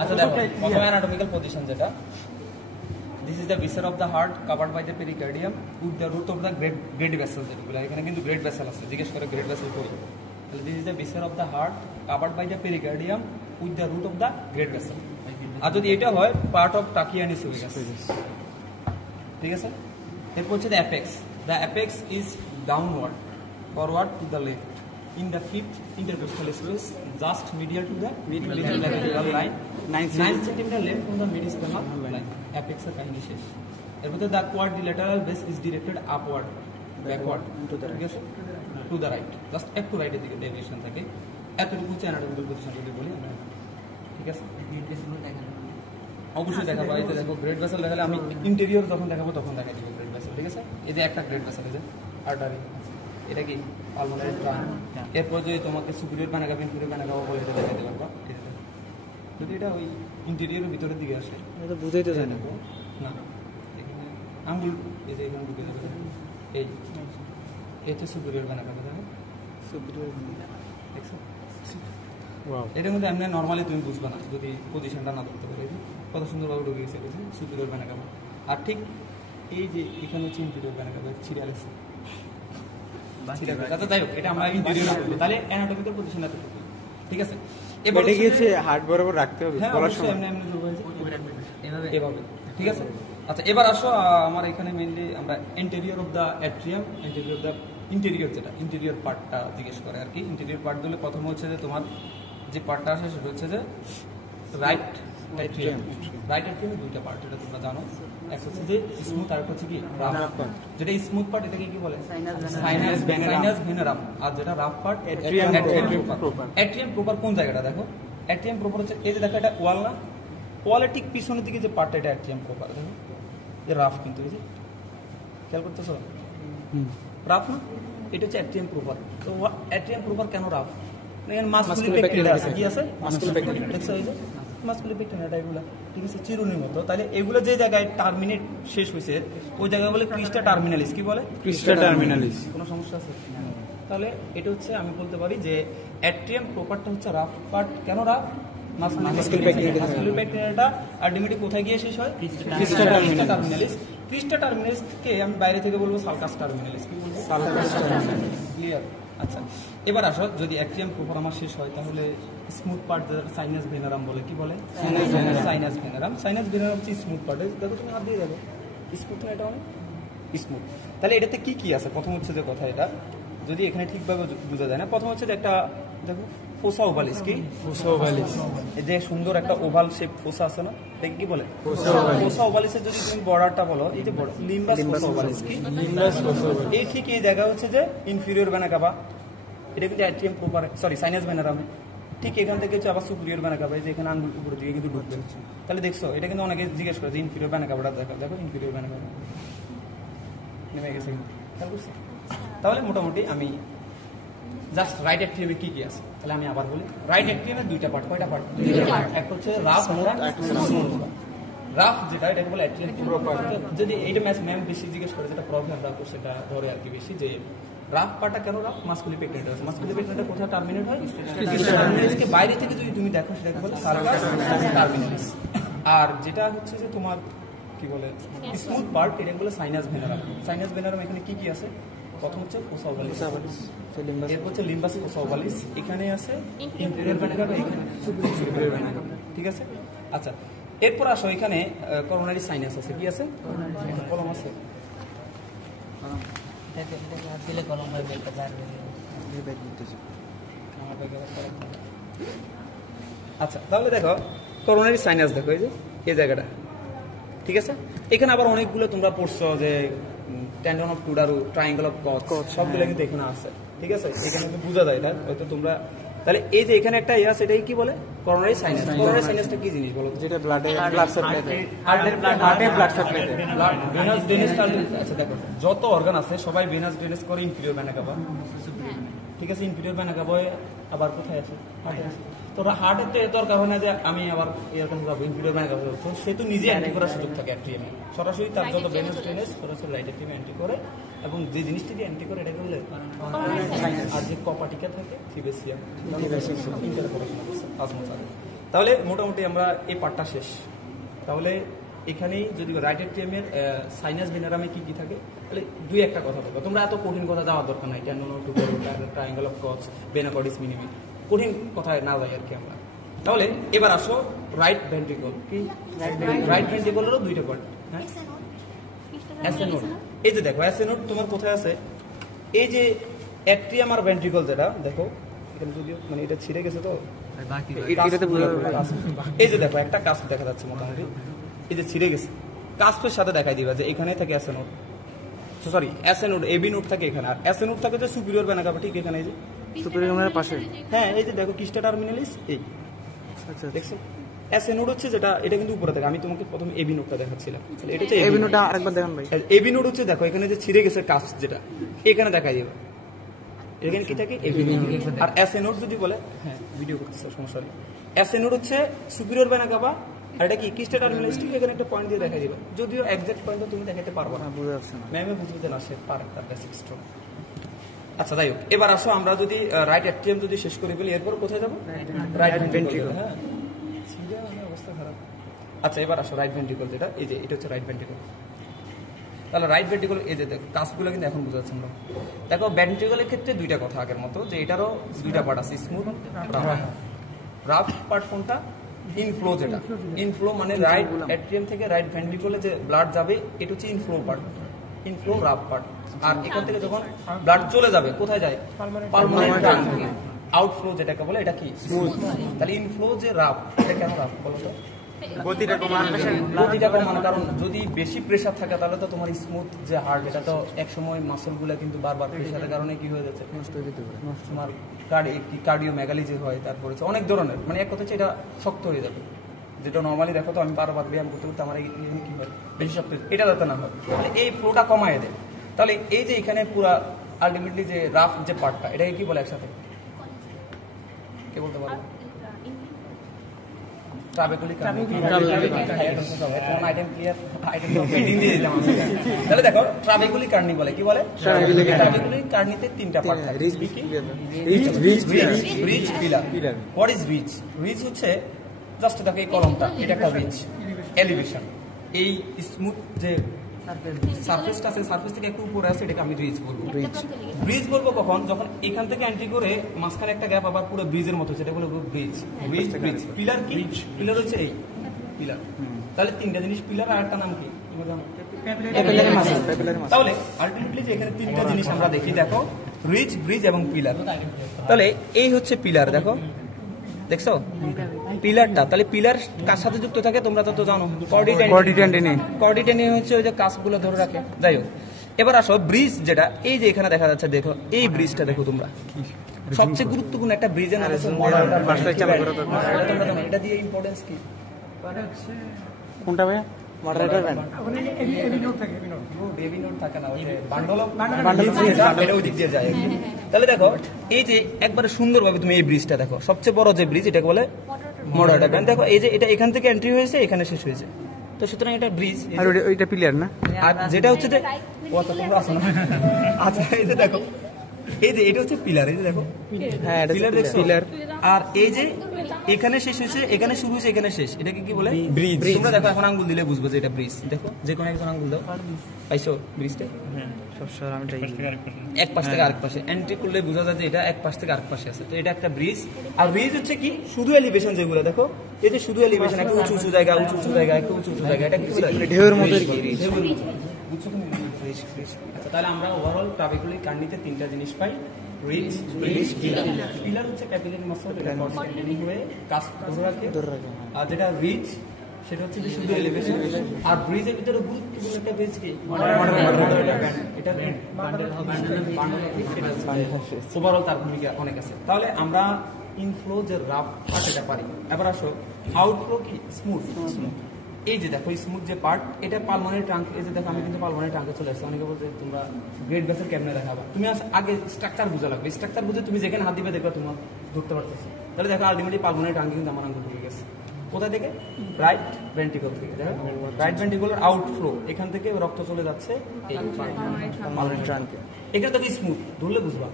আচ্ছা দেখো প্রথমে অ্যানাটমিক্যাল পজিশন যেটা This is the viscera of the heart covered by the pericardium with the root of the great vessel যেগুলো এখানে কিন্তু গ্রেট ভেসেল আছে জিজ্ঞেস করে গ্রেট ভেসেল কই তাহলে this is the viscera of the heart covered by the pericardium with the root of the great vessel আর যদি এটা হয় part of trachea and esophagus ঠিক আছে এরপর হচ্ছে the apex is downward forward to the left in the fifth intercostal space just medial to the lateral line 9 cm left from the mediastinal line apex এর কাহিনী শেষ এরপর the quadrilateral base is directed upward backward ঠিক আছে to the right just একটু রাইটের দিকে deviation থাকে এতটুকু হচ্ছে অ্যানাটমিক্যাল পজিশন যদি বলি আমরা ঠিক আছে অবশ্যই দেখাবো এই যে দেখো গ্রেট ভেসেল দেখালে আমি ইন্টেরিয়র যখন দেখাবো তখন দেখাই দিব গ্রেট ভেসেল ঠিক আছে এই যে একটা গ্রেট ভেসেল এই যে আর্টারি এটা কি পালমোনারি ট্রাঙ্ক এরপর যদি তোমাকে superior vena CAVA inferior vena CAVA বলে এটা দেখাইতে পারবা যদি এটা ওই ইন্টেরিয়রের ভিতরের দিকে আসে এটা বুঝাইতে যায় না না এখানে আঙ্গুল এই যে এখানে ঢুকে যাবে এই এটা সুপিরিয়র ভেনা কাভা দেখো সুপিরিয়র দেখছো এটার মধ্যে এমনি নর্মালি তুমি বুঝবে না যদি পজিশনটা না ধরতে পারে কত সুন্দরভাবে ঢুকে গেছে সুপিরিয়র ভেনা কাভা আর ঠিক এই যে এখানে হচ্ছে ইনফেরিয়র ভেনা কাভা সিরিয়াল আছে আচ্ছা যাই হোক এটা আমরা ইন্টেরিয়র করব তাহলে অ্যানাটমিক্যাল পজিশন আছে ঠিক আছে এবারে এটা গিয়েছে হার্ট বরাবর রাখতে হবে বলার সময় এমনি এভাবে ঠিক আছে আচ্ছা এবার আসো আমার এখানে মেইনলি আমরা interior of the atrium interior of the interior যেটা ইন্টেরিয়র পার্টটা জিজ্ঞেস করে আর কি ইন্টেরিয়র পার্ট গুলো প্রথম হচ্ছে যে তোমার যে পার্টটা আছে সেটা হচ্ছে যে রাইট অ্যাট্রিয়াম দুইটা পার্ট এটা তোমরা জানো একটা হচ্ছে যে স্মুথ আর একটা হচ্ছে কি রাফ পার্ট যেটা স্মুথ পার্ট এটাকে কি বলে সাইনাস ভেনারাম আর যেটা rough part atrium proper atrium proper কোন জায়গাটা দেখো অ্যাট্রিয়াম প্রপার হচ্ছে এই যে দেখো এটা ওয়াল না ওয়ালের ঠিক পিছনের দিকে যে পার্টটা এটা অ্যাট্রিয়াম প্রপার দেখো যে রাফ কিন্তু এই যে খেয়াল করতেছো রাফ না এটা হচ্ছে অ্যাট্রিয়াম প্রপার তো অ্যাট্রিয়াম প্রপার কেন রাফ এখানে মাসকুলার পেক্টিনা আছে কি আছে মাসকুলার পেক্টিনা দেখছো এই যে মাসকুলার পেক্টিনা এগুলা ঠিক আছে চিরুনির মতো তাহলে এগুলো যে জায়গায় টার্মিনেট শেষ হয়েছে ওই জায়গায় বলে ক্রিস্টা টার্মিনালিস কি বলে ক্রিস্টা টার্মিনালিস কোনো সমস্যা আছে তাহলে এটা হচ্ছে আমি বলতে পারি যে অ্যাট্রিয়াম প্রপারটা হচ্ছে রাফ পার্ট কেন রাফ মাসকুলার পেক্টিনাটা আলটিমেটলি কোথায় গিয়ে শেষ হয় ক্রিস্টা টার্মিনালিস ক্রিস্টা টার্মিনালিসকে আমি বাইরে থেকে বলবো সালকাস টার্মিনালিস কি বলবো সালকাস টার্মিনালিস ক্লিয়ার আচ্ছা এবার আসো যদি অ্যাট্রিয়াম প্রপার আমার শেষ হয় তাহলে স্মুথ পার্ট সাইনাস ভেনারাম বলে কি বলে সাইনাস ভেনারাম হচ্ছে স্মুথ পার্ট দেখো তুমি হাত দিয়ে দেখো স্মুথ না এটা অনেক স্মুথ তাহলে এটাতে কি কি আছে প্রথম হচ্ছে যে কথা এটা যদি এখানে ঠিকভাবে বোঝা যায় না প্রথম হচ্ছে যে একটা দেখো ফোসা ওভালিস কি ফোসা ওভালিস এই যে সুন্দর একটা ওভাল শেপ ফোসা আছে না এটাকে কি বলে ফোসা ওভালিসের যদি তুমি বর্ডারটা বলো এই যে বর্ডার লিম্বাস ফোসা ওভালিস কি লিম্বাস ফোসা ওভালিস এই ঠিক এই জায়গা হচ্ছে যে ইনফিরিয়র ভেনা কাভা এটা কিন্তু অ্যাট্রিয়াম প্রপার সরি সাইনাস ভেনারামে ঠিক এখান থেকে হচ্ছে আবার সুপিরিয়র ভেনা কাভা যে এখানে আঙ্গুল উপরের দিকে কিন্তু ঢুকবে তাহলে দেখছো এটা কিন্তু অনেকে জিজ্ঞেস করে যে ইনফিরিয়র ভেনা কাভাটা দেখো ইনফিরিয়র ভেনা কাভা নেমে গেছে খেয়াল করছো তাহলে মোটামুটি আমি জাস্ট রাইট অ্যাট্রিয়ামে কি কি আছে তাহলে আমি আবার বলি রাইট অ্যাট্রিয়ামের দুইটা পার্ট কয়টা পার্ট একটা হচ্ছে রাফ রাফ যেটা এটাকে বলে অ্যাট্রিয়াম প্রপার যদি এইটা ম্যাম বেশি জিজ্ঞেস করে যেটা প্রবলেম রাখো সেটা ধরে আর কি বেশি যে রাফ পার্টটা কেন রাফ মাসকুলার পেক্টিনা মাসকুলার পেক্টিনা কোথায় টার্মিনেট হয় টার্মিনালিসকে বাইরে থেকে যদি তুমি দেখো সেটাকে বলে সালকাস টার্মিনালিস আর যেটা হচ্ছে যে তোমার কি বলে স্মুথ পার্ট এটাকে বলে সাইনাস ভেনারাম এখানে কি কি আছে প্রথম হচ্ছে ফোসা ওভালিস এরপর হচ্ছে লিম্বাস ফোসা ওভালিস এখানে আছে ইনফেরিয়র ভেনা কাভা এখানে সুপিরিয়র ভেনা কাভা ঠিক আছে আচ্ছা এরপর আসো এখানে করোনারি সাইনাস আছে কি আছে কলম আছে আচ্ছা তাহলে দেখো করোনারি সাইনাস দেখো এই যে এই জায়গাটা ঠিক আছে এখানে আবার অনেকগুলো তোমরা পড়ছো যে টেন্ডন অফ টুডারু ট্রায়াঙ্গল অফ কচ সবগুলো কিন্তু এখানে আছে ঠিক আছে এখানে কিন্তু বোঝা যায় এটা হয়তো তোমরা তাহলে এই যে এখানে একটা আছে এটাই কি বলে করোনারি সাইনাসটা কি জিনিস বলো যেটা ব্লাড সাপ্লাই ভেনাস ড্রেনেজ আচ্ছা দেখো যত অর্গান আছে সবাই ভেনাস ড্রেনেজ করে ইনফিরিয়র ভেনা কাভা ঠিক আছে ইনফিরিয়র ভেনা কাভা আবার কোথায় আছে হার্টে আছে তো হার্টের তো দরকার হয় না যে আমি আবার এর কাছে যাবো ইনফিরিয়র ভেনা কাভা হচ্ছে সে তো নিজে অ্যান্টি করার সুযোগ থাকে অ্যাট্রিয়ামে সরাসরি তার যত ভেনাস ড্রেনেজ সরাসরি রাইট অ্যাট্রিয়ামে অ্যান্টি করে এবং যে জিনিসটি দিয়ে অ্যান্টি করে এটাকে বলে আর যে কপাটিকা থাকে থিবেসিয়াম ইন্টার পড়াশোনা করছে তাহলে মোটামুটি আমরা এই পার্টটা শেষ। তাহলে এখানেই যদি রাইট এট্রিয়ামের সাইনাস ভেনারামে কি কি থাকে তাহলে দুই একটা কথা বলবো। তোমরা এত কঠিন কথা যাওয়ার দরকার নাই, টেন্ডন অফ ট্রায়াঙ্গেল অফ কচ, ভেনা কর্ডিস মিনিমি, কঠিন কথায় না যাই আর কি আমরা। তাহলে এবার আসো রাইট ভেন্ট্রিকল। কি রাইট ভেন্ট্রিকলেরও দুইটা পার্ট, হ্যাঁ অ্যাসেনোড। এই যে দেখো অ্যাসেনোড তোমার কোথায় আছে, এই যে অ্যাট্রিয়াম আর ভেন্ট্রিকল যেটা দেখো এখানে যদিও মানে এটা ছিঁড়ে গেছে তো এই যে দেখো একটা কাস্প দেখা যাচ্ছে মোটামুটি, এই যে ছিঁড়ে গেছে কাস্পের সাথে দেখাই দিবা যে এখানে থাকে অ্যাসেনোড, সরি অ্যাসেনোড এবি নোড থাকে এখানে, আর অ্যাসেনোড থাকে যে সুপিরিয়র ভেনা কাভা ঠিক এখানে, এই যে সুপিরিয়র পাশে, হ্যাঁ এই যে দেখো কিস্টা টার্মিনালিস এই আচ্ছা দেখছো। অ্যাসেনোড হচ্ছে যেটা এটা কিন্তু উপরে থাকে, আমি তোমাকে প্রথম এবি নোডটা দেখাচ্ছিলাম, এটা হচ্ছে এবি নোডটা আরেকবার দেখান ভাই। এবি নোড হচ্ছে দেখো এখানে যে ছিঁড়ে গেছে কাস্প যেটা এখানে দেখাই দিবা, এখানে কি থাকে এবি নোড। আর অ্যাসেনোড যদি বলে, হ্যাঁ ভিডিও করতেছে সমস্যা নেই, অ্যাসেনোড হচ্ছে সুপিরিয়র ভেনা কাভা, আর এটা কি কিস্টা টার্মিনালিস ঠিক এখানে একটা পয়েন্ট দিয়ে দেখাই দিবা, যদিও এক্সাক্ট পয়েন্টটা তুমি দেখাতে পারবে না, বুঝা যাচ্ছে না, ম্যামে বুঝবে যে না সে পারে তার বেসিক স্ট্রোক। আচ্ছা যাই হোক, এবার আসো আমরা যদি রাইট অ্যাট্রিয়াম যদি শেষ করে ফেলি এরপর কোথায় যাবো, রাইট ভেন্ট্রিকল। হ্যাঁ অবস্থা খারাপ। আচ্ছা এবার আসো রাইট ভেন্ট্রিকল যেটা, এই যে এটা হচ্ছে রাইট ভেন্ট্রিকল। তাহলে রাইট ভেন্ট্রিকল এই যে দেখো কাজগুলো কিন্তু এখন বোঝা যাচ্ছে আমরা। দেখো ভেন্ট্রিকলের ক্ষেত্রে দুইটা কথা আগের মতো, যে এটারও দুইটা পার্ট আছে, স্মুথ রাফ পার্ট কোনটা, ইনফ্লো যেটা, ইনফ্লো মানে রাইট অ্যাট্রিয়াম থেকে রাইট ভেন্ট্রিকলে যে ব্লাড যাবে এটা হচ্ছে inflow part, inflow rough part. আর এখান থেকে যখন ব্লাড চলে যাবে কোথায় যায়, পালমোনারি ট্রাঙ্কে। আউটফ্লো যেটাকে বলে এটা কি স্মুথ। তাহলে ইনফ্লো যে রাফ, এটা কেন রাফ বলো তো, গতিটা কমানো, কারণ যদি বেশি প্রেসার থাকে তাহলে তো তোমার স্মুথ যে হার্ট এটা তো একসময় মাসলগুলো কিন্তু বারবার প্রেসারের কারণে কি হয়ে যাচ্ছে, নষ্ট হয়ে যেতে পারে, তোমার কার্ডিও মেগালি যে হয়, তারপরে অনেক ধরনের মানে এক কথা হচ্ছে এটা শক্ত হয়ে যাবে, যেটা নর্মালি দেখো তো আমি বারবার ব্যায়াম করতে করতে আমার এখানে কি হয় বেশি শক্ত, এটা যাতে না হয়, তাহলে এই ফ্লোটা কমায় দেয়। তাহলে এই যে এখানে পুরা আলটিমেটলি যে রাফ যে পার্টটা এটাকে কি বলে একসাথে, কে বলতে পারো? তাহলে দেখো ট্রাবেকুলি কার্নি বলে, কি বলে ট্রাবেকুলি কার্নিতে তিনটা পার্ট থাকে, ridge pillar. What is ridge? Ridge হচ্ছে জাস্ট দেখো এই কলমটা, এটা একটা রিজ এলিভেশন, এই স্মুথ যে সারফেসটা আছে সারফেস থেকে একটু উপরে আছে এটাকে আমি রিজ বলবো। ব্রিজ বলবো কখন, যখন এখান থেকে এন্ট্রি করে মাঝখানে একটা গ্যাপ আবার পুরো ব্রিজের মতো, সেটা বলবো ব্রিজ। ব্রিজ ব্রিজ পিলার কি, পিলার হচ্ছে এই পিলার। তাহলে তিনটা জিনিস পিলার, আর একটা নাম কি তোমরা জানো, তাহলে আলটিমেটলি যে এখানে তিনটা জিনিস আমরা দেখি, দেখো রিজ, ব্রিজ এবং পিলার। তাহলে এই হচ্ছে পিলার, দেখো দেখছো পিলারটা, তাহলে পিলার কার সাথে যুক্ত থাকে তোমরা তো জানো, কর্ডিটেনে হচ্ছে ওই যে কাজগুলো ধরে রাখে। যাই হোক, এবার আসো ব্রিজ যেটা, এই যে এখানে দেখা যাচ্ছে, দেখো এই ব্রিজটা দেখো তোমরা, সবচেয়ে গুরুত্বপূর্ণ একটা ব্রিজের নাম হচ্ছে এটা দিয়ে ইম্পর্টেন্স কি কোনটা ভাই, মডারেটর ব্যান্ড বেবি নোট থাকে না, ওই যে বান্ডল এটা ওই দিক দিয়ে যায়। তাহলে দেখো এই যে একবারে সুন্দরভাবে তুমি এই ব্রিজটা দেখো, সবচেয়ে বড় যে ব্রিজ এটাকে বলে মডারেটর ব্যান্ড। দেখো এই যে এটা এখান থেকে এন্ট্রি হয়েছে এখানে শেষ হয়েছে, তো সুতরাং এটা ব্রিজ। আর ওইটা পিলার না, আর যেটা হচ্ছে যে তোমরা আসো না, আচ্ছা এই যে দেখো এই যে এটা হচ্ছে পিলার, এই যে দেখো হ্যাঁ পিলার দেখছো, পিলার। আর এই যে এখানে শেষ হয়েছে এখানে শুরু হয়েছে এখানে শেষ, এটাকে কি বলে ব্রিজ। তোমরা দেখো এখন আঙ্গুল দিলে বুঝবো যে এটা ব্রিজ। দেখো যে কোনো একজন আঙ্গুল দাও, পাইছো ব্রিজটা, এক পাশ থেকে আরেক পাশে এন্ট্রি করলে বোঝা যায় যে এটা এক পাশ থেকে আরেক পাশে আছে, তো এটা একটা ব্রিজ। আর ব্রিজ হচ্ছে কি শুধু এলিভেশন, যেগুলো দেখো এই যে শুধু এলিভেশন, একটা উঁচু উঁচু জায়গা, উঁচু উঁচু জায়গা, একটা উঁচু উঁচু জায়গা, এটা কি বলে ঢেউয়ের মতো। আচ্ছা তাহলে আমরা ওভারঅল ট্রাবেকুলার কার্নিতে তিনটা জিনিস পাই, রিজ, ব্রিজ, পিলার। পিলার হচ্ছে ক্যাপিলারি মাসল, এটা কনস্ট্যান্টলি হয়ে কাজ ধরে রাখে। আর যেটা রিজ সেটা হচ্ছে যে শুধু এলিভেশন। আর ব্রিজের ভিতরে গুরুত্বপূর্ণ একটা ব্রিজ কি এটা ওভারঅল তার ভূমিকা অনেক আছে। তাহলে আমরা ইনফ্লো যে রাফ পার্ট এটা পারি। এবার আসো আউটফ্লো কি স্মুথ। এই যে দেখো স্মুথ যে পার্ট, এটা পালমোনারি ট্রাঙ্ক। এই যে দেখো আমি কিন্তু পালমোনারি ট্রাঙ্কে চলে আসছি। অনেকে বলছে তোমরা গ্রেট ভেসেল কেমনে দেখাবা, তুমি আগে স্ট্রাকচার বুঝা লাগবে। স্ট্রাকচার বুঝে তুমি যেখানে হাত দিবে দেখবে তোমার ধরতে পারতেছে। তাহলে দেখো আলটিমেটলি পালমোনারি ট্রাঙ্কে কিন্তু আমার আঙ্গুল ঢুকে গেছে। কোথা থেকে? রাইট ভেন্ট্রিকল থেকে। দেখো রাইট ভেন্ট্রিকলের আউটফ্লো, এখান থেকে রক্ত চলে যাচ্ছে এই পালমোনারি ট্রাঙ্কে। এখানে তো স্মুথ ধরলে বুঝবা।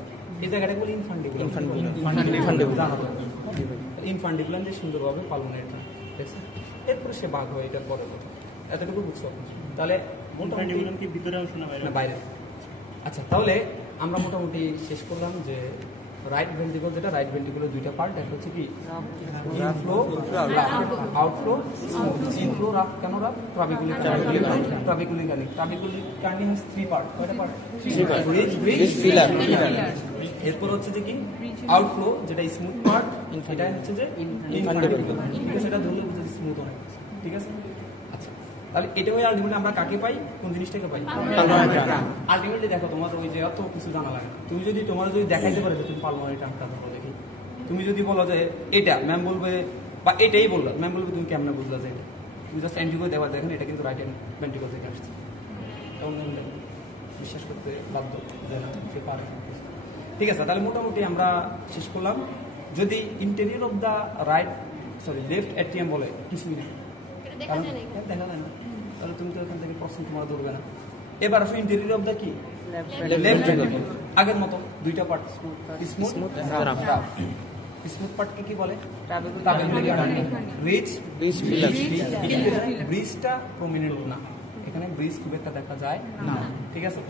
এই জায়গাটা বলি ইনফান্ডিবুলার। ইনফান্ডিবুলাম যে সুন্দরভাবে পালনের ট্রাঙ্ক, দেখছেন? এরপরে সে বাঘ হয়, এটার পরের কথা। এতটুকু বুঝছো? তাহলে মোটামুটি কি ভিতরে অংশ না না বাইরে। আচ্ছা, তাহলে আমরা মোটামুটি শেষ করলাম যে রাইট ভেন্ট্রিকল, যেটা রাইট ভেন্ট্রিকলের দুইটা পার্ট, একটা হচ্ছে কি ইনফ্লো, আউটফ্লো। ইনফ্লো রাফ, কেন রাফ? Trabecular carneae. Trabecular carneae has three part. কয়টা পার্ট? Bridge, pillar. এরপর হচ্ছে যে কি আউটফ্লো, যেটা স্মুথ পার্ট, এটা হচ্ছে যে ইনফান্ডিবল। ঠিক আছে, এটা ধরলে বুঝতে স্মুথ অনেক। ঠিক আছে, আচ্ছা, তাহলে এটাও আলটিমেটলি আমরা কাকে পাই? কোন জিনিসটাকে পাই? আলটিমেটলি দেখো, তোমার ওই যে অত কিছু জানা লাগে না। তুমি যদি তোমার যদি দেখাইতে পারো যে তুমি পালমোনারি ট্রাঙ্কটা ধরো দেখি, তুমি যদি বলো যে এটা, ম্যাম বলবে, বা এটাই বললো, ম্যাম বলবে তুমি কেমনে বুঝলা যে এটা? তুমি জাস্ট এন্ট্রি করে দেওয়া, দেখেন এটা কিন্তু রাইট ভেন্ট্রিকল থেকে আসছে, তখন বিশ্বাস করতে বাধ্য যে না, সে পারে। ঠিক আছে, তাহলে মোটামুটি আমরা শেষ করলাম। যদি interior of the left ATM বলে কিছুই না, কারণ দেখা যায় না, তাহলে তুমি তো এখান থেকে প্রশ্ন তোমার ধরবে না। এবার আসো ইন্টেরিয়র অফ দ্য কি লেফট, আগের মতো দুইটা পার্ট, স্মুথ রাফ। স্মুথ পার্টকে কি বলে? ব্রিজটা প্রমিনেন্ট না, এখানে ব্রিজ খুব একটা দেখা যায় না। ঠিক আছে,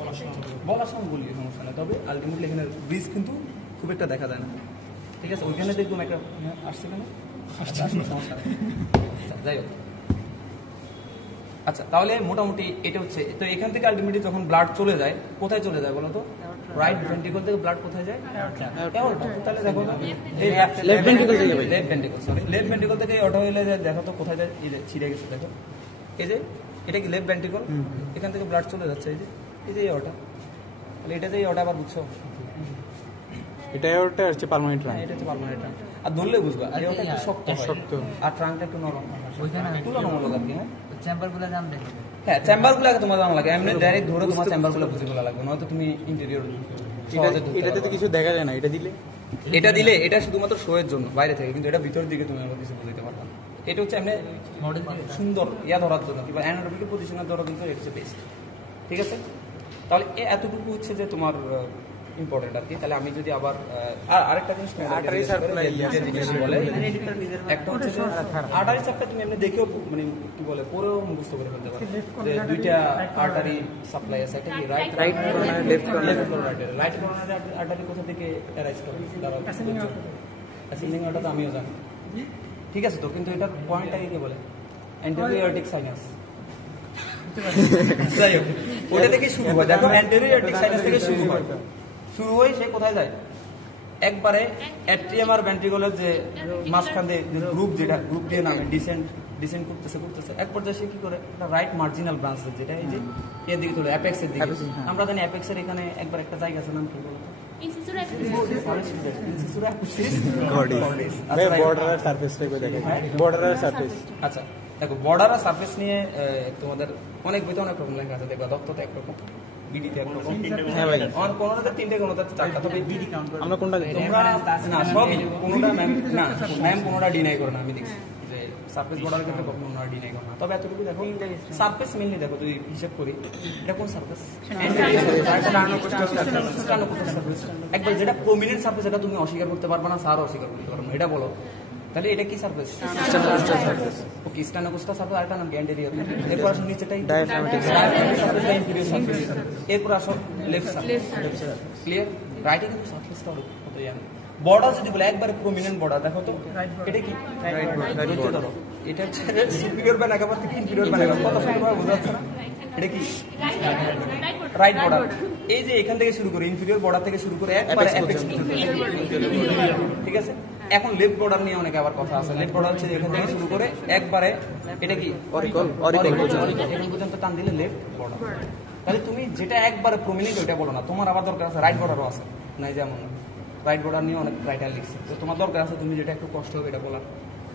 বলার সময় বলি সমস্যা নেই, তবে আলটিমেটলি এখানে ব্রিজ কিন্তু খুব একটা দেখা যায় না। ঠিক আছে, ওইখানে দেখুন একটা আসছে কেন, সমস্যা নেই, যাই হোক। আচ্ছা, তাহলে মোটামুটি এটা হচ্ছে, তো এখান থেকে আলটিমেটলি যখন ব্লাড চলে যায়, কোথায় চলে যায় বলো তো? রাইট ভেন্ট্রিকল থেকে ব্লাড কোথায় যায়? তাহলে দেখো লেফট ভেন্ট্রিকল থেকে অটো হইলে দেখো তো কোথায় যায়, এই যে ছিঁড়ে গেছে, দেখো এই যে এটা কি লেফট ভেন্ট্রিকল, এখান থেকে ব্লাড চলে যাচ্ছে, এই যে ওটা, তাহলে এটা যে ওটা আবার বুঝছো, এটাই ওটা হচ্ছে পালমোনারি ট্রাঙ্ক। এটা হচ্ছে পালমোনারি ট্রাঙ্ক। আর ধরলে বুঝবা এই ওটা একটু শক্ত, আর ট্রাঙ্কটা একটু নরম, তুলনামূলক আর কি। হ্যাঁ, চেম্বারগুলো জানতে হবে। হ্যাঁ, চেম্বারগুলো আগে তোমার জানা লাগে, এমনি ডাইরেক্ট ধরে তোমার চেম্বারগুলো বুঝে বলা লাগবে, নয়তো তুমি ইন্টেরিয়র এটাতে তো কিছু দেখা যায় না, এটা দিলে এটা শুধুমাত্র শো এর জন্য বাইরে থেকে, কিন্তু এটা ভিতরের দিকে তুমি আবার কিছু বুঝতে পারবে না। এটা হচ্ছে এমনি মডেল সুন্দর ধরার জন্য, কিংবা অ্যানাটমিক্যাল পজিশনের ধরার জন্য এটা হচ্ছে বেস্ট। ঠিক আছে, তাহলে এতটুকু হচ্ছে যে তোমার ইম্পর্টেন্ট আর কি। তাহলে আমি যদি আবার আরেকটা জিনিস বলে, একটা হচ্ছে যে আর্টারি সাপ্লাই তুমি এমনি দেখেও মানে কি বলে পরেও মুখস্থ করে ফেলতে পারো, যে দুইটা আর্টারি সাপ্লাই আছে, একটা কি right corner, left corner. Right কর্নারে আর্টারি কোথা থেকে অ্যারাইজ করে? অ্যাসেন্ডিং অর্ডার তো আমিও জানি। ঠিক আছে, তো কিন্তু এটার পয়েন্টটাকে কি বলে? Anterior aortic sinus. যাই হোক, ওটা থেকে শুরু হয়, দেখো অ্যান্টেরিয়র এয়ারটিক সাইনাস থেকে শুরু হয়, সে কোথায় যায়? একবারে অ্যাট্রিয়াম আর ভেন্ট্রিকলের যে মাঝখান দিয়ে গ্রুপ দিয়ে নামে ডিসেন্ড করতেছে, এক পর্যায়ে সে কি করে? একটা রাইট মার্জিনাল ব্রাঞ্চ, যেটা এই যে এর দিকে চলে অ্যাপেক্সের দিকে। আমরা জানি অ্যাপেক্সের এখানে একবার একটা জায়গা আছে, নাম কি বলতো? আচ্ছা, দেখো বর্ডার আর সারফেস নিয়ে তোমাদের অনেক বইতে অনেক রকম লেখা আছে, দেখবা দত্ততে একরকম, বিডিতে একরকম, কোনোটাতে তিনটে, কোনোটাতে চারটা। তবে আমরা কোনটা তোমরা না সবই, কোনোটা ম্যাম কোনোটা ডিনাই করে না, আমি দেখছি যে সারফেস বর্ডারের ক্ষেত্রে কখনো ওনারা ডিনাই করে না। তবে এতটুকু দেখো, সারফেস মেনলি দেখো, যদি হিসাব করি এটা কোন সারফেস? একবার যেটা প্রমিনেন্ট সারফেস, এটা তুমি অস্বীকার করতে পারবে না, স্যার অস্বীকার করতে পারবে না, এটা বলো। তাহলে এটা কি সারফেস? ওকে, স্টার্নোকোস্টাল সারফেস, আরেকটা নাম কি? অ্যান্টেরিয়র। এরপর আসো নিচেটাই ইনফেরিয়র সারফেস। এরপর আসো লেফট সারফেস। ক্লিয়ার? রাইটে কিন্তু সারফেসটা কত জানি। বর্ডার যদি বলে একবারে প্রমিনেন্ট বর্ডার, দেখো তো এটা কি? ধরো এটা হচ্ছে সুপিরিয়র বাই নাকাবার থেকে ইনফেরিয়র বাই নাকাবার, কত সুন্দরভাবে বোঝা যাচ্ছে না? এটা কি রাইট বর্ডার? এই যে এখান থেকে শুরু করে ইনফেরিয়র বর্ডার থেকে শুরু করে একবারে অ্যাপেক্স পর্যন্ত। ঠিক আছে, এখন লেফট বর্ডার নিয়ে অনেক আবার কথা আছে। লেফট বর্ডার হচ্ছে এখান থেকে শুরু করে একবারে এটা কি অরিকল এখান পর্যন্ত টান দিলে লেফট বর্ডার। তাহলে তুমি যেটা একবারে প্রমিনেন্ট ওইটা বলো না, তোমার আবার দরকার আছে রাইট বর্ডারও আছে, নাই যেমন রাইট বর্ডার নিয়ে অনেক রাইটার লিখছে, তো তোমার দরকার আছে তুমি যেটা একটু কষ্ট হবে এটা বলার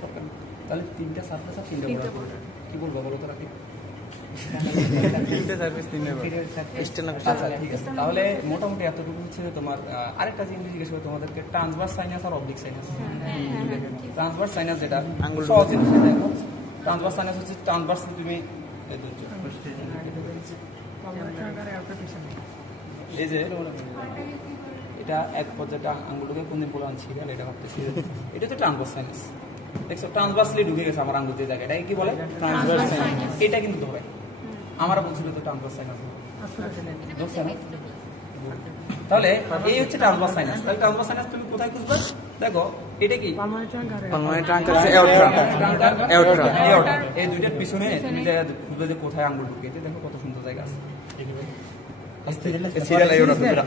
দরকার। তাহলে তিনটা সারফেস আর তিনটা বর্ডার কি বলবো বলো তো? রাখি তাহলে মোটামুটি এতটুকু হচ্ছে যে তোমার আরেকটা জিনিস জিজ্ঞেস করে তোমাদেরকে, ট্রান্সভার্স সাইনাস আর অবলিক সাইনাস। ট্রান্সভার্স সাইনাস যেটা সহজ জিনিস, দেখো ট্রান্সভার্স সাইনাস হচ্ছে ট্রান্সভার্স তুমি এই যে এটা এক পর্যায়ে আঙ্গুলটাকে কোন দিন বললাম সিরিয়াল, এটা ভাবতেছি এটা তো ট্রান্সভার্স সাইনাস। দেখছো ট্রান্সভার্সলি ঢুকে গেছে আমার আঙ্গুল যে জায়গায়, এটাকে কি বলে? Transverse sinus. এটা কিন্তু ধরে আমরা বলছিল তো ট্রান্সভার্স সাইনাস ধরছে না? তাহলে এই হচ্ছে ট্রান্সভার্স সাইনাস। তাহলে ট্রান্সভার্স সাইনাস তুমি কোথায় খুঁজবে? দেখো এটা কি পালমোনারি ট্রাঙ্ক আছে এওর্টা। এওর্টা। এই দুইটার পিছনে তুমি যে খুঁজবে যে কোথায় আঙ্গুল ঢুকিয়েছে, দেখো কত সুন্দর জায়গা আছে। সিরিয়াল এওর্টা।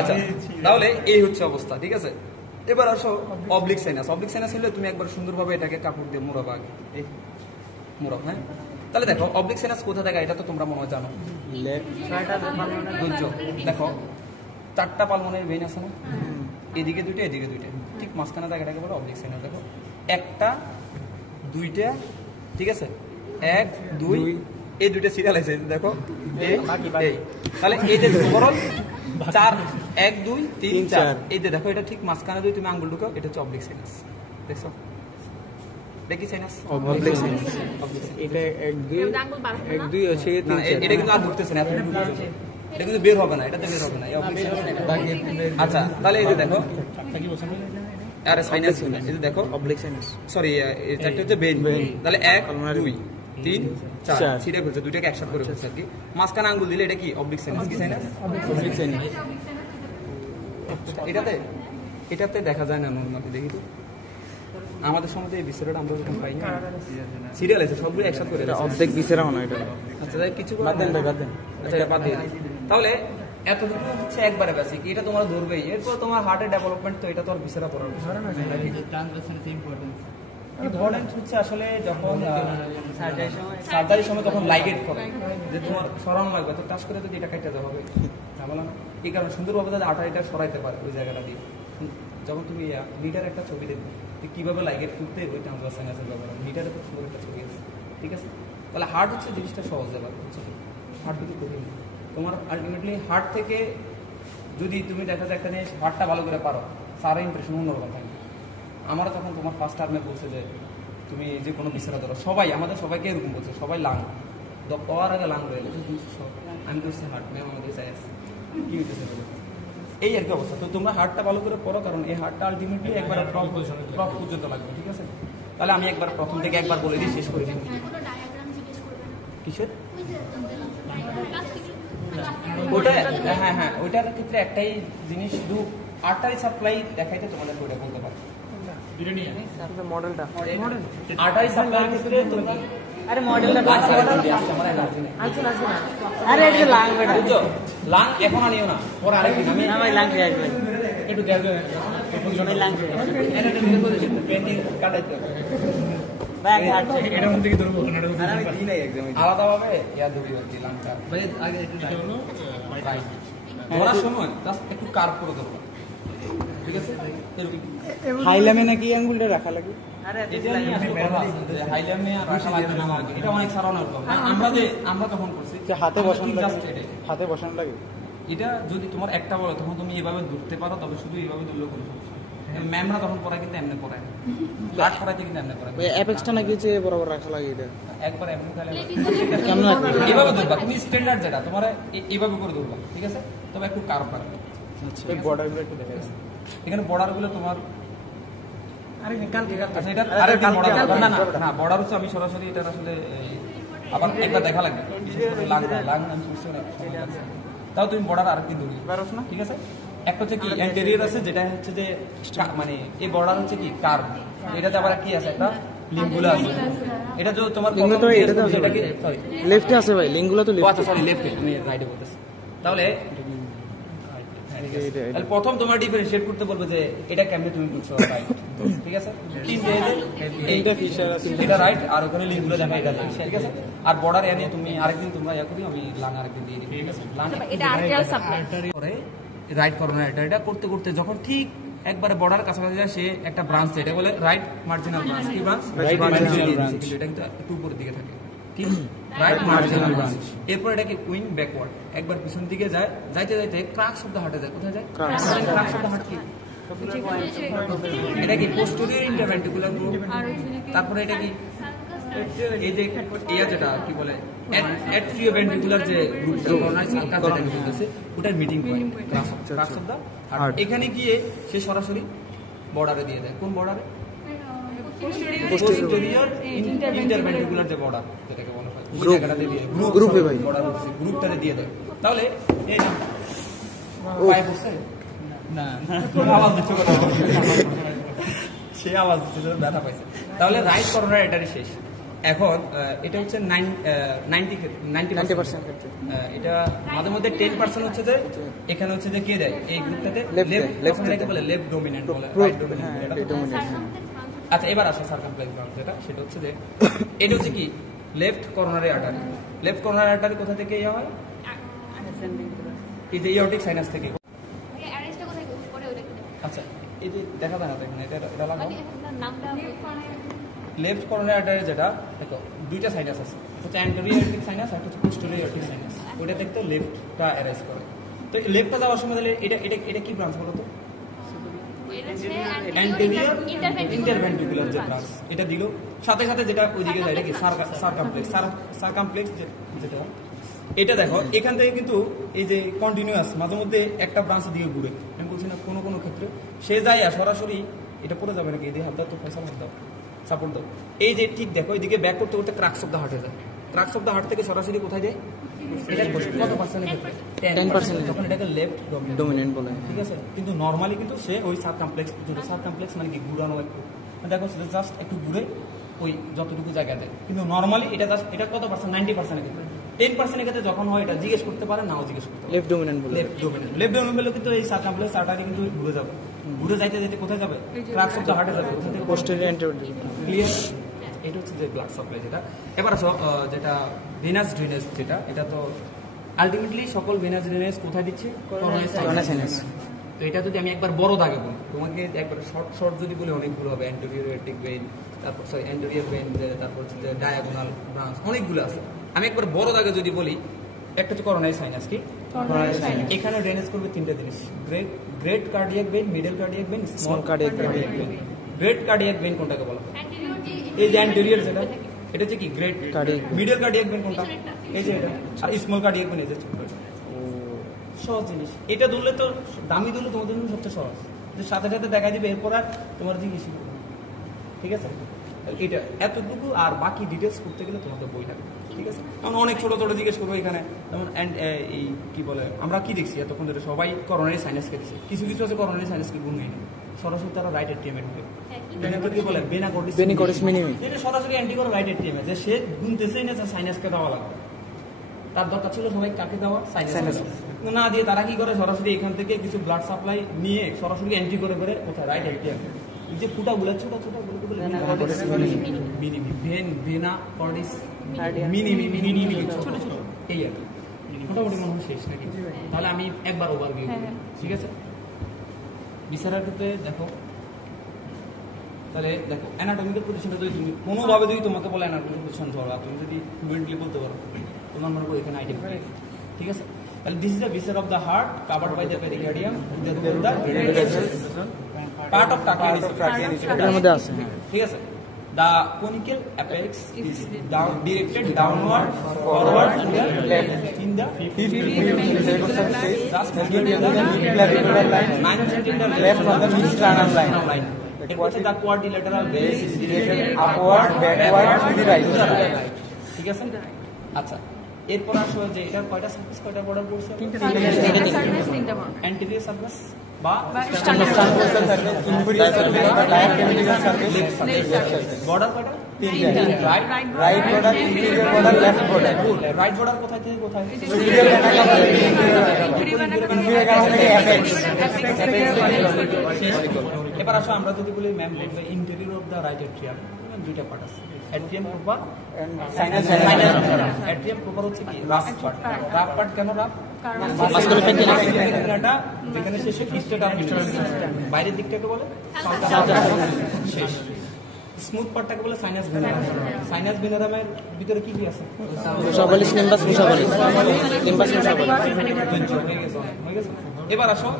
আচ্ছা, তাহলে এই হচ্ছে অবস্থা, ঠিক আছে? এবার আসো অবলিক সাইনাস। অবলিক সাইনাস হলে তুমি একবার সুন্দরভাবে এটাকে কাপড় দিয়ে মোড়াবো আগে, এই মোড়াবো, হ্যাঁ? তাহলে দেখো অবলিক সাইনাস কোথা থেকে, এটা তো তোমরা মনে হয় জানো। বুঝছো? দেখো 4টা পালমোনারি ভেইন আছে না, এদিকে দুইটা এদিকে দুইটা, ঠিক মাঝখানে জায়গাটাকে বলে অবলিক সাইনাস। দেখো 1টা 2টা, ঠিক আছে, 1 2 এই দুইটা সিরিয়াল আছে, দেখো এই এই। তাহলে এই যে ওভারঅল 4 1 2 3 4, এই যে দেখো এটা ঠিক মাঝখানে যদি তুমি আঙ্গুল ঢুকাও, এটা হচ্ছে অবলিক সাইনাস। দেখছো দেখি সাইনাস অবলিক সাইনাস। এটা 1 2 আছে 3 4। এটা কিন্তু আর ঢুকতেছে না, এতটুকু ঢুকতেছে, এটা কিন্তু বের হবে না, এটাতে বের হবে না, এই অবলিক সাইনাস। আচ্ছা, তাহলে এই যে দেখো আরে সাইনাস, এই যে দেখো অবলিক সাইনাস, সরি এই চারটে হচ্ছে বেইন। তাহলে 1 2 3 4 ছিড়ে ফেলছে, দুইটাকে একসাথে করে ফেলছে আর কি। মাঝখানে আঙ্গুল দিলে এটা কি অবলিক সাইনাস। কি সাইনাস? Oblique sinus. এটাতে দেখা যায় না নরমালি, দেখি তো আমাদের সমাজে এই বিষয়টা আমরা যখন পাই না, সিরিয়াল আছে সবগুলো একসাথে করে এটা অর্ধেক বিছেরা মনে হয় এটা। আচ্ছা, তাই কিছু বাদ দেন ভাই, বাদ দেন। আচ্ছা, এটা বাদ দিয়ে দিই। তাহলে এতটুকু হচ্ছে একবারে বেসিক, এটা তোমার ধরবেই। এরপর তোমার হার্টের ডেভেলপমেন্ট, তো এটা তো আর বিছানা পড়ার বিষয় না। ইম্পর্টেন্ট হচ্ছে আসলে যখন সার্জারির সময় তখন লাইগেট করে যে তোমার সরানো লাগবে, তো টাচ করে যদি এটা কেটে দেওয়া হবে ঝামেলা না। এই কারণে সুন্দরভাবে যাতে আঠারিটা সরাইতে পারে ওই জায়গাটা দিয়ে। যখন তুমি মিটার একটা ছবি দেখবে কীভাবে লাইগেট করতে, ওই ট্রান্সভার্স সাইনাসের ব্যাপারে মিটারে খুব সুন্দর একটা ছবি আছে, ঠিক আছে? তাহলে হার্ট হচ্ছে জিনিসটা সহজ ব্যাপার, হচ্ছে হার্ট কিন্তু কঠিন। তোমার আলটিমেটলি হার্ট থেকে যদি তুমি দেখা যায় একটা জিনিস হার্টটা ভালো করে পারো, সারা ইমপ্রেশন অন্যরকম থাকে। আমারও তখন তোমার ফার্স্ট টার্মে বলছে যে তুমি যে কোনো বিছানা ধরো, সবাই আমাদের সবাইকে এরকম বলছে, সবাই লাং পাওয়ার আগে লাং রয়ে গেছে, আমি বলছি হার্ট ম্যাম আমাদের সাইন্স কী হইতেছে এই আর কি অবস্থা। তো তোমরা হার্টটা ভালো করে পড়ো, কারণ এই হার্টটা আলটিমেটলি একবার টপ পর্যন্ত লাগবে, ঠিক আছে? তাহলে আমি একবার প্রথম থেকে একবার বলে দিই, শেষ করে দিই। কিসের? ওটা হ্যাঁ হ্যাঁ, ওইটার ক্ষেত্রে একটাই জিনিস, শুধু আর্টারি সাপ্লাই দেখাইতে তোমাদের ওইটা বলতে পারো। মডেলটা আর্টারি সাপ্লাই ক্ষেত্রে তোমরা আরে মডেলটা আরে এটা লাং বেটা, বুঝছো? লাং এখন আনিও না, পরে আরেকদিন আমি না ভাই লাং কে আসবে একটু গ্যাপ দেবে, ভাই লাং কে এটা পেন্ডিং কাটাইতে হবে। ভাই আগে এটার মধ্যে কি ধরবো না? আরে আমি দিই নাই একদম আলাদাভাবে ইয়া ধরি আর কি লাংটা। ভাই আগে একটু হলো ধরার সময় জাস্ট একটু কার্ভ করে ধরবো, ঠিক আছে? হাইলামে নাকি আঙ্গুলটা রাখা লাগে? আরে এটা নিয়ে আসলে কথা আছে যে হাইলামে আর রাখা লাগবে না, এটা অনেক সারানোর প্রবলেম। আমরা তখন করছি যে হাতে বসানো জাস্ট লাগে, এটা হাতে বসানো লাগে। এটা যদি তোমার একটা বলে তখন তুমি এভাবে ধরতে পারো, তবে শুধু এইভাবে ধরলেও কোনো সমস্যা নেই। ম্যামরা তখন পড়ায় কিন্তু এমনি পড়ায় না, কাট করাইতে কিন্তু এমনি পড়ায়। ওই অ্যাপেক্সটা নাকি যে বরাবর রাখা লাগে এটা একবার এমনি তাহলে কেমন লাগবে? এইভাবে ধরবা তুমি, স্ট্যান্ডার্ড যেটা তোমার এইভাবে করে ধরবা, ঠিক আছে? তবে একটু কার্ভ রাখবে। আচ্ছা, এই বর্ডারগুলো একটু দেখা যাচ্ছে। এখানে বর্ডারগুলো তোমার আরে কালকে আচ্ছা, এটা আরেকটা বর্ডার না না না, বর্ডার হচ্ছে আমি সরাসরি এটা আসলে আবার একবার দেখা লাগবে, বিশেষ করে লাং আমি বুঝতে না, তাও তুমি বর্ডার আরেকদিন ধরি পারছ না? ঠিক আছে? একটা হচ্ছে কি অ্যান্টেরিয়র আছে, যেটা হচ্ছে যে মানে এই বর্ডার হচ্ছে কি কার্ভ, এটাতে আবার কি আছে একটা লিঙ্গুলা আছে। এটা যে তোমার লিঙ্গুলা তো এটাতে আছে, এটা কি সরি লেফটে আছে ভাই, লিঙ্গুলা তো লেফট। আচ্ছা সরি লেফটে, আমি রাইটে বলতেছি। তাহলে তাহলে প্রথম তোমার ডিফারেন্সিয়েট করতে বলবে যে এটা কেমনে তুমি বুঝছো রাইট, ঠিক আছে? তিনটা ফিচার আছে, এটা রাইট, আর ওখানে লিঙ্কগুলো দেখা এটা ঠিক আছে? আর বর্ডার এনে তুমি আরেকদিন তোমরা ইয়া করি, আমি লাং আরেকদিন দিয়ে দিই, ঠিক আছে? লাং এটা আর্টারিয়াল সাপ্লাই করে রাইট করো না, এটা করতে করতে যখন ঠিক একবারে বর্ডার কাছাকাছি যায়, সে একটা ব্রাঞ্চ, এটা বলে রাইট মার্জিনাল ব্রাঞ্চ। কি ব্রাঞ্চ? Right marginal branch। এটা কিন্তু একটু উপরের দিকে থাকে, কি রাইট মার্জিনাল ব্রাঞ্চ। এরপর এটাকে উইং ব্যাকওয়ার্ড, একবার পিছন দিকে যায়, যাইতে যাইতে ক্রাক্স অফ দ্য হার্টে যায়। কোথায় যায়? Crux of the heart. কি এটা কি পোস্টেরিয়র ইন্টারভেন্ট্রিকুলার গ্রুপ, তারপরে এটা কি এই যে যেটা কি বলে অ্যাট্রিওভেন্ট্রিকুলার যে গ্রুপটা করোনারি সার্কাস যেটা বলতেছে ওটার meeting point crux of the heart. এখানে গিয়ে সে সরাসরি বর্ডারে দিয়ে দেয়। কোন বর্ডারে? পোস্টেরিয়র ইন্টারভেন্ট্রিকুলার যে বর্ডার যেটাকে বলা হয় ওই জায়গাটাতে দিয়ে গ্রুপে ভাই বর্ডার গ্রুপটাতে দিয়ে দেয়। তাহলে এই যে পায়ে বসে না আওয়াজ দিচ্ছে কথা সে আওয়াজ দিচ্ছে ব্যথা পাইছে। তাহলে রাইট করোনার এটারই শেষ। এখন এটা হচ্ছে 90% এটা মাঝে মধ্যে 10% হচ্ছে যে এখানে হচ্ছে যে কে দেয় এই গ্রুপটাতে লেফট বলে লেফট ডোমিনেন্ট বলে রাইট ডোমিনেন্ট। আচ্ছা এবার আসো সার্কামফ্লেক্স ব্রাঞ্চ যেটা সেটা হচ্ছে যে এটা হচ্ছে কি left coronary artery. Left coronary artery কোথা থেকে ইয়া হয়? এই যে ইওর্টিক সাইনাস থেকে। আচ্ছা এই যে দেখা যায় না তো এখানে এটা লাগাও। লেফট করোনারি আর্টারি যেটা দেখো দুইটা সাইনাস আছে, হচ্ছে অ্যান্টেরিয়র ইওর্টিক সাইনাস আর হচ্ছে পোস্টেরিয়র ইওর্টিক সাইনাস। ওটা দেখতে লেফটটা অ্যারাইজ করে। তো লেফটটা যাওয়ার সময় তাহলে এটা কি ব্রাঞ্চ বলো তো? অ্যান্টেরিয়র ইন্টারভেন্ট্রিকুলার যে ব্রাঞ্চ এটা দিল সাথে সাথে যেটা ওইদিকে যায় এটা কি সার্কামপ্লেক্স যেটা এটা দেখো এখান থেকে কিন্তু এই যে কন্টিনিউয়াস মাঝে মধ্যে একটা ব্রাঞ্চের দিকে ঘুরে। আমি বলছি না কোনো ক্ষেত্রে সে যায় সরাসরি এটা পড়ে যাবে নাকি? এদিকে হাত দাও তো ফয়সাল হাত দাও সাপোর্ট দাও। এই যে ঠিক দেখো এইদিকে ব্যাক করতে করতে ক্রাক্স অফ দ্য হার্টে যায়। ক্রাক্স অফ দ্য হার্ট থেকে সরাসরি কোথায় যায়? এটা কত পার্সেন্টের ক্ষেত্রে? 10%। তখন এটাকে লেফট ডোমিনেন্ট বলে, ঠিক আছে? কিন্তু নরমালি কিন্তু সে ওই সার্কামপ্লেক্স মানে কি ঘুরানো একটু দেখো জাস্ট একটু ঘুরে ওই যতটুকু জায়গা দেয়। কিন্তু নরমালি এটা জাস্ট এটা কত পার্সেন্ট? 90% ক্ষেত্রে। 10% ক্ষেত্রে যখন হয় এটা জিজ্ঞেস করতে পারে নাও জিজ্ঞেস করতে পারে। লেফট ডোমিনেন্ট বলে কিন্তু এই সার্কামপ্লেক্স আর্টারি কিন্তু ঘুরে যাবে। ঘুরে যাইতে কোথায় যাবে? ক্রাক্স অফ দ্য হার্টে যাবে। Posterior anterior. ক্লিয়ার? এটা হচ্ছে যে ব্লাড সাপ্লাই যেটা। এবার আসো যেটা ভেনাস ড্রেনেজ যেটা এটা তো আলটিমেটলি সকল ভেনাস ড্রেনেজ কোথায় দিচ্ছে? Coronary sinus. তো এটা যদি আমি একবার বড় দাগে বলি তোমাকে একবার শর্ট যদি বলি অনেকগুলো হবে। অ্যান্টেরিয়র ইওর্টিক ভেইন, তারপর অ্যান্টেরিয়র ভেইন তারপর হচ্ছে যে ডায়াগোনাল ব্রাঞ্চ অনেকগুলো আছে। আমি একবার বড় দাগে যদি বলি একটা হচ্ছে করোনারি সাইনাস। কি এখানে ড্রেনেজ করবে তিনটা জিনিস: great cardiac vein, middle cardiac vein, small cardiac vein. Great cardiac vein কোনটাকে বলা হয়? এই যে অ্যান্টেরিয়র যেটা এটা হচ্ছে কি great cardiac. Middle cardiac vein কোনটা? এই যে এটা। আর স্মল কার্ডিয়াক ভেইন এই যে ছোট। সহজ জিনিস এটা ধরলে তো দামি ধরলে তোমাদের জন্য সবচেয়ে সহজ। সাথে সাথে দেখা দিবে এরপর আর তোমার জিজ্ঞেস করবে, ঠিক আছে? এটা এতটুকু আর বাকি ডিটেলস করতে গেলে তোমাদের বই লাগবে, ঠিক আছে? কারণ অনেক ছোট ছোট জিজ্ঞেস করবো এখানে। যেমন এই কি বলে আমরা কি দেখছি এতক্ষণ ধরে সবাই করোনারি সাইনাসকে দিচ্ছে। কিছু কিছু আছে করোনারি সাইনাসকে গুণ নেই না, সরাসরি তারা রাইট এটিএমে ঢুকে। কি বলে বেনাকর্ডিস মিনিমি, এটা সরাসরি অ্যান্টি করে রাইট এটিএমে যে সে গুনতেছেই না সাইনাসকে দেওয়া লাগবে। তার দরকার ছিল সবাই কাকে দেওয়া? সাইনাস না দিয়ে তারা কি করে সরাসরি এখান থেকে কিছু ব্লাড সাপ্লাই নিয়ে সরাসরি এন্ট্রি করে কোথায়? Right ATM. যে ফুটা গুলো ছোট ছোট ভেনা কর্ডিস মিনিমি ছোট ছোট এই আর কি। মোটামুটি মনে হয় শেষ নাকি? তাহলে আমি একবার ওভারভিউ করি, ঠিক আছে? বিসারার ক্ষেত্রে দেখো তাহলে দেখো অ্যানাটমিক্যাল পজিশনটা যদি তুমি কোনোভাবে যদি তোমাকে বলে অ্যানাটমিক্যাল পজিশন ধরো তুমি যদি ফ্লুয়েন্টলি বলতে পারো তোমার মনে করো এখানে আইটেম, ঠিক আছে? তাহলে this is the viscera of the heart covered by the pericardium part of ট্রাকিয়ান মধ্যে আছে, ঠিক আছে? The conical apex is directed downward, forward, and left in the 50 left on the mid-sternum line. The quadrilateral base is directed upward, backward to the right. ঠিক আছে? আচ্ছা এরপর আসো যে এটা কয়টা সার্ফেস কয়টা বর্ডার পড়ছে? অ্যান্টেরিয়র সার্ফেস বা বর্ডার কয়টা? Right border, inferior border, left border. Right border কোথায় থেকে কোথায়? এবার আসো আমরা যদি বলি ম্যাম বলবে interior of the right atrium, দুইটা পার্ট আছে, atrium proper, sinus. Atrium proper হচ্ছে কি রাফ পার্ট। রাফ পার্ট কেন রাফ? এটা যেখানে শেষে কিস্টেটা বাইরের দিকটাকে বলে শেষ। স্মুথ পার্টটাকে বলে সাইনাস ভেনারাম। সাইনাস ভেনারামের ভিতরে কি কি আছে? এবার আসো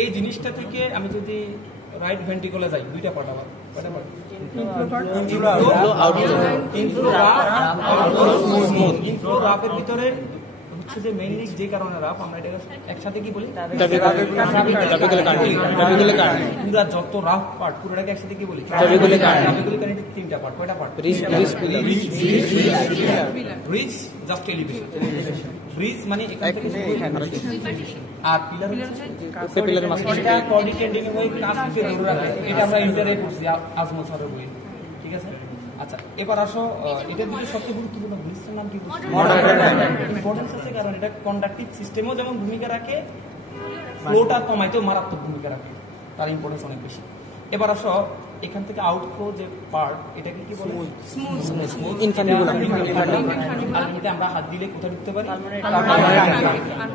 এই জিনিসটা থেকে আমি যদি রাইট ভেন্ট্রিকলে যাই দুইটা পার্ট, আবার কয়টা পার্ট? ইনফ্লো রাফের ভিতরে হচ্ছে যে মেইনলি যে কারণে রাফ আমরা এটাকে একসাথে কি বলি পুরা যত রাফ পার্ট পুরোটাকে একসাথে কি বলি তিনটা পার্ট কয়টা part ridge just elevation ridge মানে এখান থেকে আর পিলার এটা কোঅর্ডিনেটিং হয়ে কাজ করতে ধরে রাখে এটা আমরা ইন্টারে করছি আজমল স্যারের বই ঠিক আছে আচ্ছা এবার আসো এটা দিকে সবচেয়ে গুরুত্বপূর্ণ ব্রিজের নাম কি ইম্পর্টেন্স আছে কারণ এটা কন্ডাক্টিভ সিস্টেমও যেমন ভূমিকা রাখে ফ্লোটা কমাইতেও মারাত্মক ভূমিকা রাখে তার ইম্পর্টেন্স অনেক বেশি এবার আসো এখান থেকে আউটফ্লো যে পার্ট এটাকে কি বলে স্মুথ আলটিমেটলি আমরা হাত দিলে কোথায় ঢুকতে পারি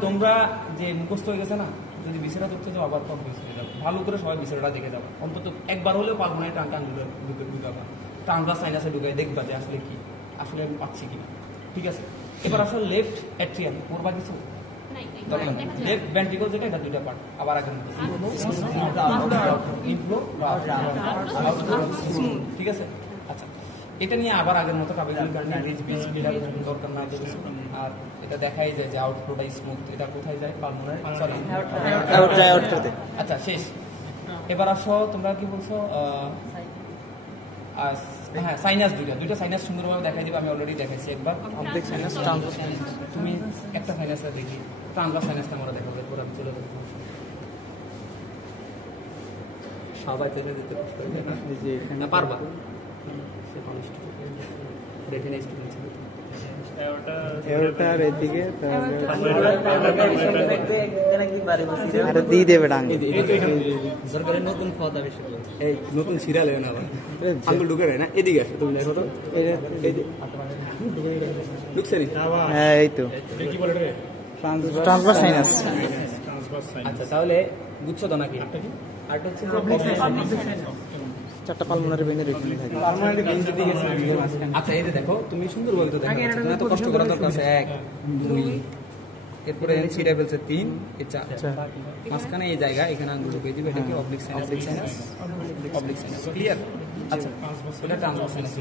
তোমরা যে মুখস্থ হয়ে গেছে না যদি বিছানা ঢুকতে যাও আবার কনফিউজ হয়ে যাবে ভালো করে সবাই বিছানাটা দেখে যাবে অন্তত একবার হলেও পালমোনারি টাঙ্কানগুলো ঢুকাবা ট্রান্সভার্স সাইনাসে ঢুকাই দেখবা যে আসলে কি আসলে আমি পাচ্ছি কিনা ঠিক আছে এবার আসলে লেফট অ্যাট্রিয়াম করবা কিছু লেফট ভেন্ট্রিকল যেটা এটা দুইটা পার্ট আবার আগের মতো ইনফ্লো ঠিক আছে আচ্ছা এটা নিয়ে আবার আগের মতো কাবিগুলি কারণে রিচ বিচ পিলার দরকার না কিছু আর এটা দেখাই যায় যে আউটফ্লোটা স্মুথ এটা কোথায় যায় পালমোনারি সরি আচ্ছা শেষ এবার আসো তোমরা কি বলছো হ্যাঁ সাইনাস দুইটা সাইনাস সুন্দরভাবে দেখাই দিবে আমি অলরেডি দেখাইছি একবার তুমি একটা সাইনাসটা দেখি ট্রান্সভার্স সাইনাসটা আমরা দেখাবো পুরো আমি চলে যাবো সবাই চলে যেতে না পারবা সে কনিষ্ঠ রেটিনা স্টুডেন্ট ছিল এরটার এদিকে আর দিয়ে দেবে ডাঙ্গ সরকারের নতুন খাওয়া বেশি এই নতুন সিরিয়াল না আবার আঙ্গুল ঢুকে না এদিকে আসে তুমি দেখো তো ঢুকছে নি হ্যাঁ এই তো কি বলে রে ট্রান্সভার্স সাইনাস আচ্ছা তাহলে বুঝছো তো নাকি আরেকটা হচ্ছে চারটা পালমোনারি ভেইনের এখানে থাকে পালমোনারি ভেইন যদি গেছে আচ্ছা এই যে দেখো তুমি সুন্দরভাবে তো দেখো না তো কষ্ট করা দরকার আছে 1 2 এরপরে সিটা ফেলছে 3 এই 4 মাঝখানে এই জায়গা এখানে আঙ্গুল ঢুকিয়ে দিবে এটাকে oblique sinus oblique sinus clear আচ্ছা এটা ট্রান্সভার্স সাইনাস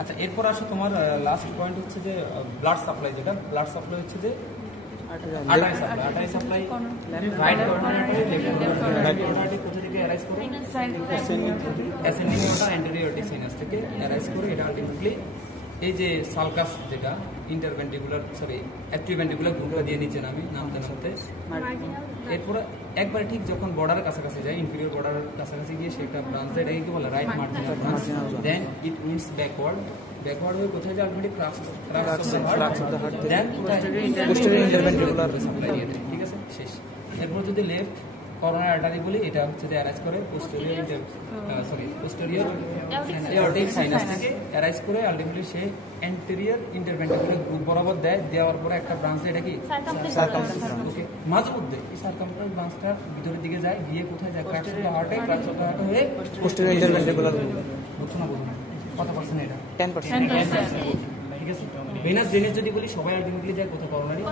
আচ্ছা এরপর আসো তোমার লাস্ট পয়েন্ট হচ্ছে যে ব্লাড সাপ্লাই যেটা ব্লাড সাপ্লাই হচ্ছে যে আর্টারি সাপ্লাই রাইট কর্নারে লেফট কর্নারে কোথা থেকে অ্যারাইজ করে অ্যাসেন্ডিং ওটা অ্যান্টেরিয়র সাইনাস থেকে অ্যারাইজ করে এটা আলটিমেটলি এই যে সালকাস যেটা ইন্টারভেন্ট্রিকুলার সরি অ্যাট্রিভেন্ট্রিকুলার গ্রুপটা দিয়ে নিচে নামি নামতে এরপরে একবার ঠিক যখন বর্ডারের কাছাকাছি যায় ইনফিরিয়র বর্ডারের কাছাকাছি গিয়ে সে একটা ব্রাঞ্চ যায় এটাকে কি বলে right marginal branch then it winds backward হয়ে কোথায় যায় already crux of the heart then posterior interventricular supply দিয়ে দেয় ঠিক আছে শেষ এরপর যদি লেফট করোনারি আর্টারি বলি এটা হচ্ছে যে অ্যারাইজ করে পোস্টেরিয়র এঅর্টিক সাইনাস থেকে অ্যারাইজ করে আলটিমেটলি সে অ্যান্টেরিয়র ইন্টারভেন্ট্রিকুলার গ্রুপ বরাবর দেওয়ার পরে একটা ব্রাঞ্চ এটা কি সার্কামফারেন্স ওকে মাঝে মধ্যে এই সার্কামফারেন্স ব্রাঞ্চটা ভিতরের দিকে যায় গিয়ে কোথায় যায় ক্রাক্স অফ দ্য হার্ট হয়ে পোস্টেরিয়র ইন্টারভেন্ট্রিকুলার বুঝছো না কত পার্সেন্ট এটা 10% ঠিক আছে ভেনাস ড্রেনেজ যদি বলি সবাই আলটিমেটলি যায় কোথায় করোনারি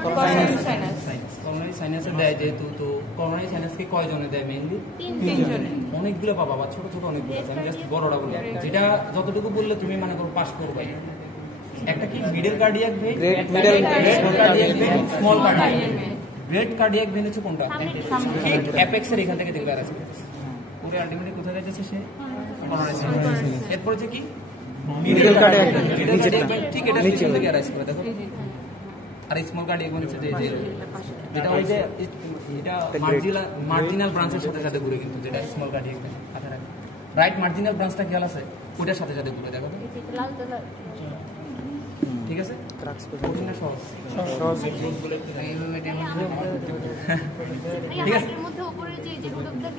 করোনারি সাইনাসে দেয় যেহেতু তো করোনারি সাইনাসকে কয়জনে দেয় মেইনলি 3 জনে অনেকগুলো পাবা বা ছোট ছোট অনেকগুলো আছে আমি জাস্ট বড়টা বলি যেটা যতটুকু বললে তুমি মনে করো পাস করবে একটা কি middle cardiac vein middle cardiac vein small cardiac vein great cardiac vein হচ্ছে কোনটা ঠিক অ্যাপেক্স এর এখান থেকে দেখবে আর আছে পুরো আলটিমেটলি কোথায় যাচ্ছে সে করোনারি সাইনাস এরপর হচ্ছে কি মিডল কার্ডিয়াক ঠিক এটা নিচে থেকে অ্যারাইজ করে দেখো আর স্মল কার্ডিয়াক ভেন হচ্ছে যে যেটা ওই যে এটা মার্জিনাল ব্রাঞ্চের সাথে সাথে ঘুরে কিন্তু যেটা small cardiac vein right marginal ব্রাঞ্চটা খেয়াল আছে ওটার সাথে সাথে ঘুরে দেখো ঠিক আছে কঠিন না সহজ ঠিক আছে মধ্যে উপরে যে রুট অফ দ্য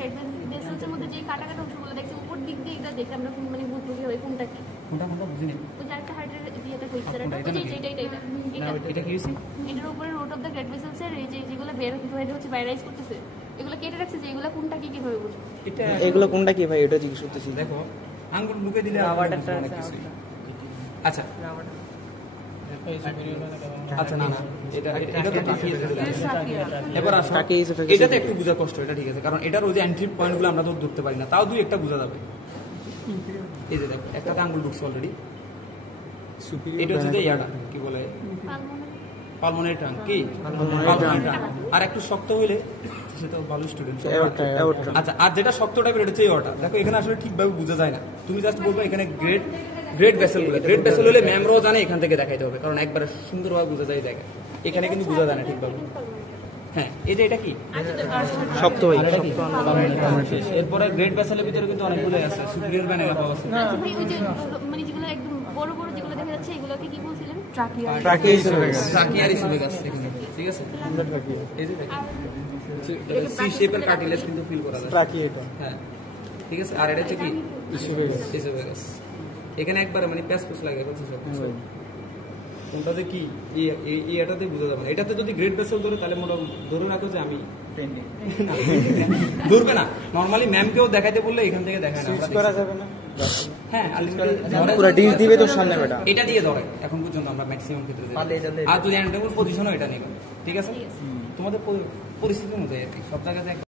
ভেসেলসের মধ্যে যে কাটা কাটা অংশগুলো দেখছি উপর দিক দিয়ে এটা দেখে আমরা মানে বুঝতে হবে কোনটা কি কোনটা বুঝিনি ওই যে একটা হার্টের দিয়েটা কইছে এটা কি হইছে এটার উপরে রুট অফ দ্য গ্রেট ভেসেলসের এই যে যেগুলো বের হচ্ছে বাইরাইজ করতেছে এগুলো কেটে রাখছে যে এগুলো কোনটা কি কিভাবে বুঝবো এটা এগুলো কোনটা কি ভাই এটা জিজ্ঞেস করতেছি দেখো আঙ্গুল ঢুকে দিলে আবার একটা আচ্ছা আচ্ছা না এটা তো কাটিয়ে চলে আসে এবার আসো এটাতে একটু বোঝা কষ্ট এটা ঠিক আছে কারণ এটার ওই যে এন্ট্রি পয়েন্টগুলো আমরা তো ধরতে পারি না তাও দুই একটা বোঝা যাবে এই যে দেখো একটাতে আঙ্গুল ঢুকছে অলরেডি। এটা হচ্ছে যে ইয়াটা কি বলে পালমোনারি ট্রাঙ্ক, কি পালমোনারি ট্রাঙ্ক। আর একটু শক্ত হইলে সেটা ভালো স্টুডেন্ট। আচ্ছা, আর যেটা শক্ত টাইপের এটা হচ্ছে এওয়াটা। দেখো এখানে আসলে ঠিকভাবে বোঝা যায় না, তুমি জাস্ট বলবো এখানে গ্রেট ভেসেল বলে। গ্রেট ভেসেল হলে ম্যামরাও জানে এখান থেকে দেখাইতে হবে, কারণ একবারে সুন্দরভাবে বোঝা যায় জায়গা। এখানে কিন্তু বোঝা যায় না ঠিকভাবে। হ্যাঁ, এই যে এটা কি শক্ত ভাই, এরপরে গ্রেট ভেসেলের ভিতরে কিন্তু অনেকগুলো আছে, সুপিরিয়র ভেন আছে। ভাই ওই যে মানে যেগুলো একদম বড় বড় যেগুলো দেখা যাচ্ছে এগুলোকে কি বলছিলেন? ট্রাকিয়া। ট্রাকিয়ার হিসেবে আছে এখানে, ঠিক আছে। এই যে সি শেপের কার্টিলেজ কিন্তু ফিল করা যায় ট্রাকিয়াটা। হ্যাঁ, ঠিক আছে। আর এটা হচ্ছে কি ইসোফেগাস। এখানে একবারে মানে প্যাচ লাগে বুঝছো সব। কোনটাতে কি এটাতে বোঝা যাবে না। এটাতে যদি গ্রেট ভেসেল ধরে তাহলে ধরে রাখো যে আমি ধরবে না। নরমালি ম্যামকেও দেখাইতে বললে এখান থেকে দেখায় না, করা যাবে না। হ্যাঁ, পুরো ডিশ দিবে তো সামনে বেটা। এটা দিয়ে ধরে এখন পর্যন্ত আমরা ম্যাক্সিমাম ক্ষেত্রে দিই। আর যদি অ্যান্টেবল পজিশনও এটা নেই, ঠিক আছে। তোমাদের পরিস্থিতি অনুযায়ী আর কি সব জায়গায়